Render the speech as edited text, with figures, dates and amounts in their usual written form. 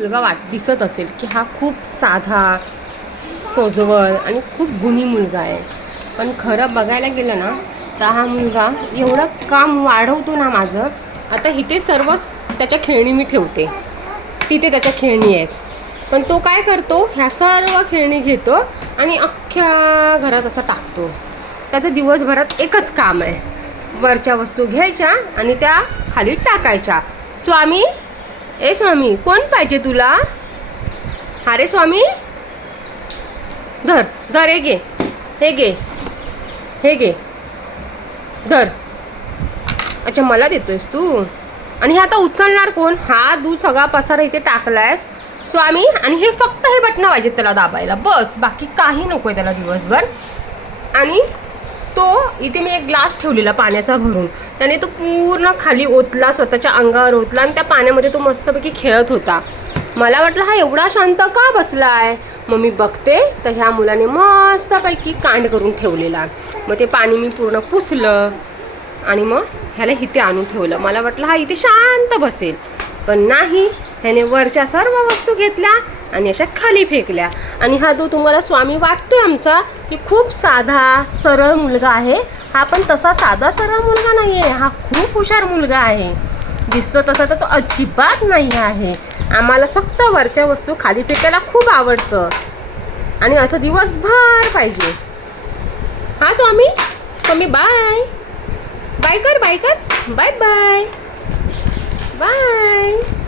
मुलगा दिसत असेल की हा खूप साधा सोजवळ आणि खूप गुणी मुलगा आहे, पण खरं बघायला गेलं ना तर हा मुलगा एवढं काम वाढवतो ना माझं. आता इथे सर्वच त्याच्या खेळणी मी ठेवते, तिथे त्याच्या खेळणी आहेत, पण तो काय करतो, ह्या सर्व खेळणी घेतो आणि अख्ख्या घरात असं टाकतो. त्याचं दिवसभरात एकच काम आहे, वरच्या वस्तू घ्यायच्या आणि त्या खाली टाकायच्या. स्वामी, ए स्वामी, कोण पाहिजे तुला? हा रे स्वामी, धर धर, हे घे, हे घे, हे घे, धर. अच्छा, मला देतोयस तू? आणि हे आता उचलणार कोण? हा दूध सगळा पसारा इथे टाकलायस स्वामी, आणि हे फक्त हे बटणं पाहिजेत त्याला दाबायला, बस, बाकी काही नको आहे त्याला दिवसभर. आणि तो इथे मी एक ग्लास ठेवलेला पाण्याचा भरून, त्याने तो पूर्ण खाली ओतला, स्वतःच्या अंगावर ओतला आणि त्या पाण्यामध्ये तो मस्तपैकी खेळत होता. मला वाटलं हा एवढा शांत का बसलाय. मग मी बघते तर ह्या मुलाने मस्तपैकी कांड करून ठेवलेला. मग ते पाणी मी पूर्ण पुसलं आणि मग ह्याला इथे आणून ठेवलं. मला वाटलं हा इथे शांत बसेल, पण नाही, ह्याने वरच्या सर्व वस्तू घेतल्या आणि अशा खाली फेकल्या. आणि हा जो तुम्हाला स्वामी वाटतोय आमचा की खूप साधा सरळ मुलगा आहे, हा पण तसा साधा सरळ मुलगा नाही आहे. हा खूप हुशार मुलगा आहे, दिसतो तसा तर तो अजिबात नाही आहे. आम्हाला फक्त वरच्या वस्तू खाली फेकायला खूप आवडतं आणि असं दिवसभर पाहिजे. हा स्वामी, स्वामी बाय बाय कर, बाय कर, बाय बाय बाय.